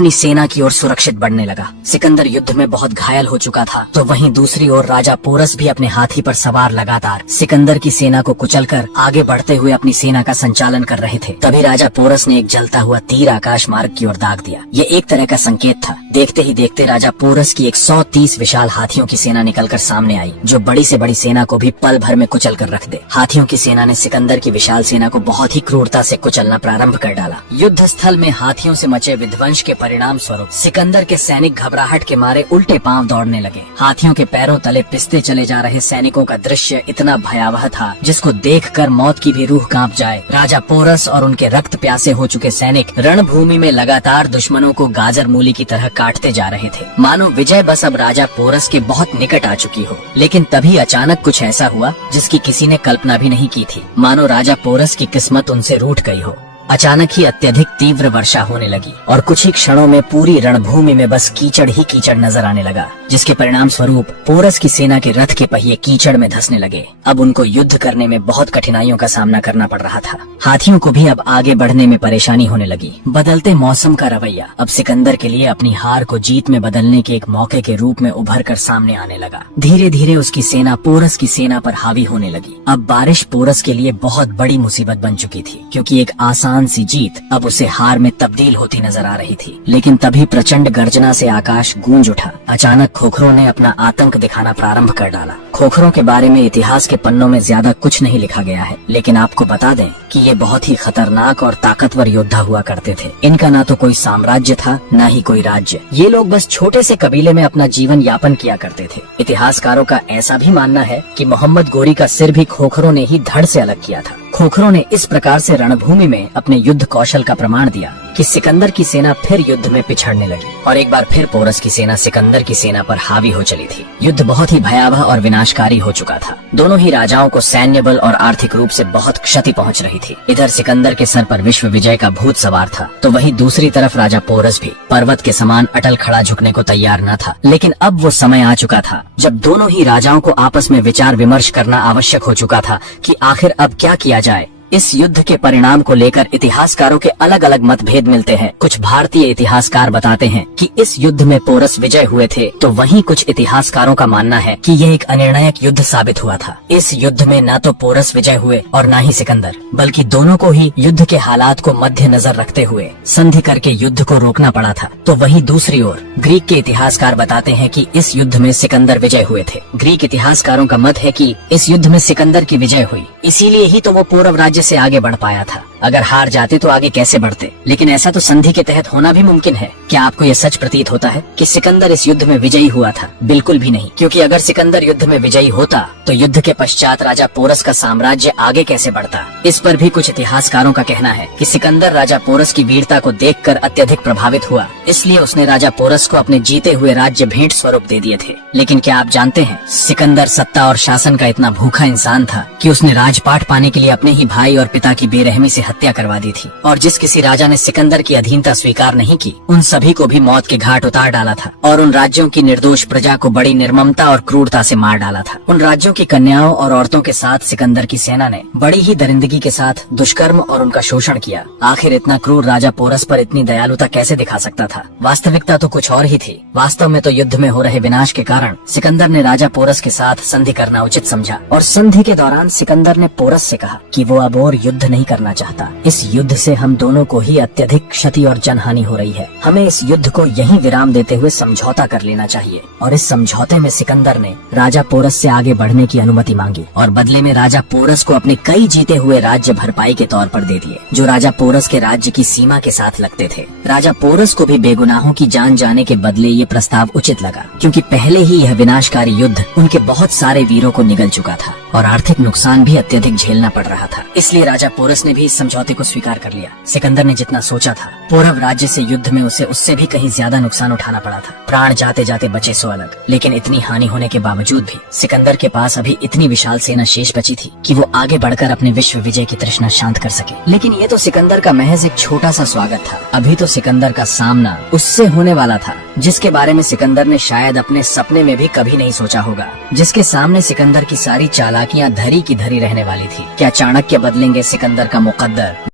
अपनी सेना की ओर सुरक्षित बढ़ने लगा। सिकंदर युद्ध में बहुत घायल हो चुका था, तो वहीं दूसरी ओर राजा पोरस भी अपने हाथी पर सवार लगातार सिकंदर की सेना को कुचलकर आगे बढ़ते हुए अपनी सेना का संचालन कर रहे थे। तभी राजा पोरस ने एक जलता हुआ तीर आकाश मार्ग की ओर दाग दिया। ये एक तरह का संकेत था। देखते ही देखते राजा पोरस की 130 विशाल हाथियों की सेना निकलकर सामने आई, जो बड़ी से बड़ी सेना को भी पल भर में कुचल कर रख दे। हाथियों की सेना ने सिकंदर की विशाल सेना को बहुत ही क्रूरता से कुचलना प्रारंभ कर डाला। युद्ध स्थल में हाथियों से मचे विध्वंस के परिणाम स्वरूप सिकंदर के सैनिक घबराहट के मारे उल्टे पांव दौड़ने लगे। हाथियों के पैरों तले पिसते चले जा रहे सैनिकों का दृश्य इतना भयावह था, जिसको देखकर मौत की भी रूह कांप जाए। राजा पोरस और उनके रक्त प्यासे हो चुके सैनिक रणभूमि में लगातार दुश्मनों को गाजर मूली की तरह काटते जा रहे थे, मानो विजय बस अब राजा पोरस के बहुत निकट आ चुकी हो। लेकिन तभी अचानक कुछ ऐसा हुआ जिसकी किसी ने कल्पना भी नहीं की थी, मानो राजा पोरस की किस्मत उनसे रूठ गई हो। अचानक ही अत्यधिक तीव्र वर्षा होने लगी और कुछ ही क्षणों में पूरी रणभूमि में बस कीचड़ ही कीचड़ नजर आने लगा, जिसके परिणाम स्वरूप पोरस की सेना के रथ के पहिए कीचड़ में धंसने लगे। अब उनको युद्ध करने में बहुत कठिनाइयों का सामना करना पड़ रहा था। हाथियों को भी अब आगे बढ़ने में परेशानी होने लगी। बदलते मौसम का रवैया अब सिकंदर के लिए अपनी हार को जीत में बदलने के एक मौके के रूप में उभर कर सामने आने लगा। धीरे धीरे उसकी सेना पोरस की सेना पर हावी होने लगी। अब बारिश पोरस के लिए बहुत बड़ी मुसीबत बन चुकी थी, क्योंकि एक आसान सी जीत अब उसे हार में तब्दील होती नजर आ रही थी। लेकिन तभी प्रचंड गर्जना से आकाश गूंज उठा। अचानक खोखरों ने अपना आतंक दिखाना प्रारंभ कर डाला। खोखरों के बारे में इतिहास के पन्नों में ज्यादा कुछ नहीं लिखा गया है, लेकिन आपको बता दें कि ये बहुत ही खतरनाक और ताकतवर योद्धा हुआ करते थे। इनका ना तो कोई साम्राज्य था, ना ही कोई राज्य। ये लोग बस छोटे से कबीले में अपना जीवन यापन किया करते थे। इतिहासकारों का ऐसा भी मानना है कि मोहम्मद गोरी का सिर भी खोखरों ने ही धड़ से अलग किया था। खोखरों ने इस प्रकार से रणभूमि में अपने युद्ध कौशल का प्रमाण दिया कि सिकंदर की सेना फिर युद्ध में पिछड़ने लगी और एक बार फिर पोरस की सेना सिकंदर की सेना पर हावी हो चली थी। युद्ध बहुत ही भयावह और विनाशकारी हो चुका था। दोनों ही राजाओं को सैन्य बल और आर्थिक रूप से बहुत क्षति पहुंच रही थी। इधर सिकंदर के सर पर विश्व विजय का भूत सवार था, तो वहीं दूसरी तरफ राजा पोरस भी पर्वत के समान अटल खड़ा झुकने को तैयार न था। लेकिन अब वो समय आ चुका था जब दोनों ही राजाओं को आपस में विचार विमर्श करना आवश्यक हो चुका था कि आखिर अब क्या किया जाए। इस युद्ध के परिणाम को लेकर इतिहासकारों के अलग अलग मतभेद मिलते हैं। कुछ भारतीय इतिहासकार बताते हैं कि इस युद्ध में पोरस विजय हुए थे, तो वहीं कुछ इतिहासकारों का मानना है कि यह एक अनिर्णायक युद्ध साबित हुआ था। इस युद्ध में न तो पोरस विजय हुए और न ही सिकंदर, बल्कि दोनों को ही युद्ध के हालात को मध्य नजर रखते हुए संधि करके युद्ध को रोकना पड़ा था। तो वहीं दूसरी ओर ग्रीक के इतिहासकार बताते हैं कि इस युद्ध में सिकंदर विजय हुए थे। ग्रीक इतिहासकारों का मत है कि इस युद्ध में सिकंदर की विजय हुई, इसीलिए ही तो वो पूर्व राज्य से आगे बढ़ पाया था। अगर हार जाते तो आगे कैसे बढ़ते? लेकिन ऐसा तो संधि के तहत होना भी मुमकिन है। क्या आपको यह सच प्रतीत होता है कि सिकंदर इस युद्ध में विजयी हुआ था? बिल्कुल भी नहीं, क्योंकि अगर सिकंदर युद्ध में विजयी होता तो युद्ध के पश्चात राजा पोरस का साम्राज्य आगे कैसे बढ़ता? इस पर भी कुछ इतिहासकारों का कहना है कि सिकंदर राजा पोरस की वीरता को देखकर अत्यधिक प्रभावित हुआ, इसलिए उसने राजा पोरस को अपने जीते हुए राज्य भेंट स्वरूप दे दिए थे। लेकिन क्या आप जानते हैं, सिकंदर सत्ता और शासन का इतना भूखा इंसान था कि उसने राजपाट पाने के लिए अपने ही भाई और पिता की बेरहमी से हत्या करवा दी थी। और जिस किसी राजा ने सिकंदर की अधीनता स्वीकार नहीं की, उन सभी को भी मौत के घाट उतार डाला था और उन राज्यों की निर्दोष प्रजा को बड़ी निर्ममता और क्रूरता से मार डाला था। उन राज्यों की कन्याओं और औरतों के साथ सिकंदर की सेना ने बड़ी ही दरिंदगी के साथ दुष्कर्म और उनका शोषण किया। आखिर इतना क्रूर राजा पोरस पर इतनी दयालुता कैसे दिखा सकता था? वास्तविकता तो कुछ और ही थी। वास्तव में तो युद्ध में हो रहे विनाश के कारण सिकंदर ने राजा पोरस के साथ संधि करना उचित समझा और संधि के दौरान सिकंदर ने पोरस से कहा कि वो अब और युद्ध नहीं करना चाहता। इस युद्ध से हम दोनों को ही अत्यधिक क्षति और जनहानि हो रही है। हमें इस युद्ध को यहीं विराम देते हुए समझौता कर लेना चाहिए। और इस समझौते में सिकंदर ने राजा पोरस से आगे बढ़ने की अनुमति मांगी और बदले में राजा पोरस को अपने कई जीते हुए राज्य भरपाई के तौर पर दे दिए, जो राजा पोरस के राज्य की सीमा के साथ लगते थे। राजा पोरस को भी बेगुनाहों की जान जाने के बदले ये प्रस्ताव उचित लगा, क्योंकि पहले ही यह विनाशकारी युद्ध उनके बहुत सारे वीरों को निगल चुका था और आर्थिक नुकसान भी अत्यधिक झेलना पड़ रहा था। इसलिए राजा पोरस ने भी इस समझौते को स्वीकार कर लिया। सिकंदर ने जितना सोचा था, पूर्व राज्य से युद्ध में उसे उससे भी कहीं ज्यादा नुकसान उठाना पड़ा था। प्राण जाते जाते बचे सो अलग, लेकिन इतनी हानि होने के बावजूद भी सिकंदर के पास अभी इतनी विशाल सेना शेष बची थी कि वो आगे बढ़कर अपने विश्व विजय की तृष्णा शांत कर सके। लेकिन ये तो सिकंदर का महज एक छोटा सा स्वागत था। अभी तो सिकंदर का सामना उससे होने वाला था, जिसके बारे में सिकंदर ने शायद अपने सपने में भी कभी नहीं सोचा होगा, जिसके सामने सिकंदर की सारी चालाकियां धरी की धरी रहने वाली थी। क्या चाणक्य बदलेंगे सिकंदर का मुकद्दर?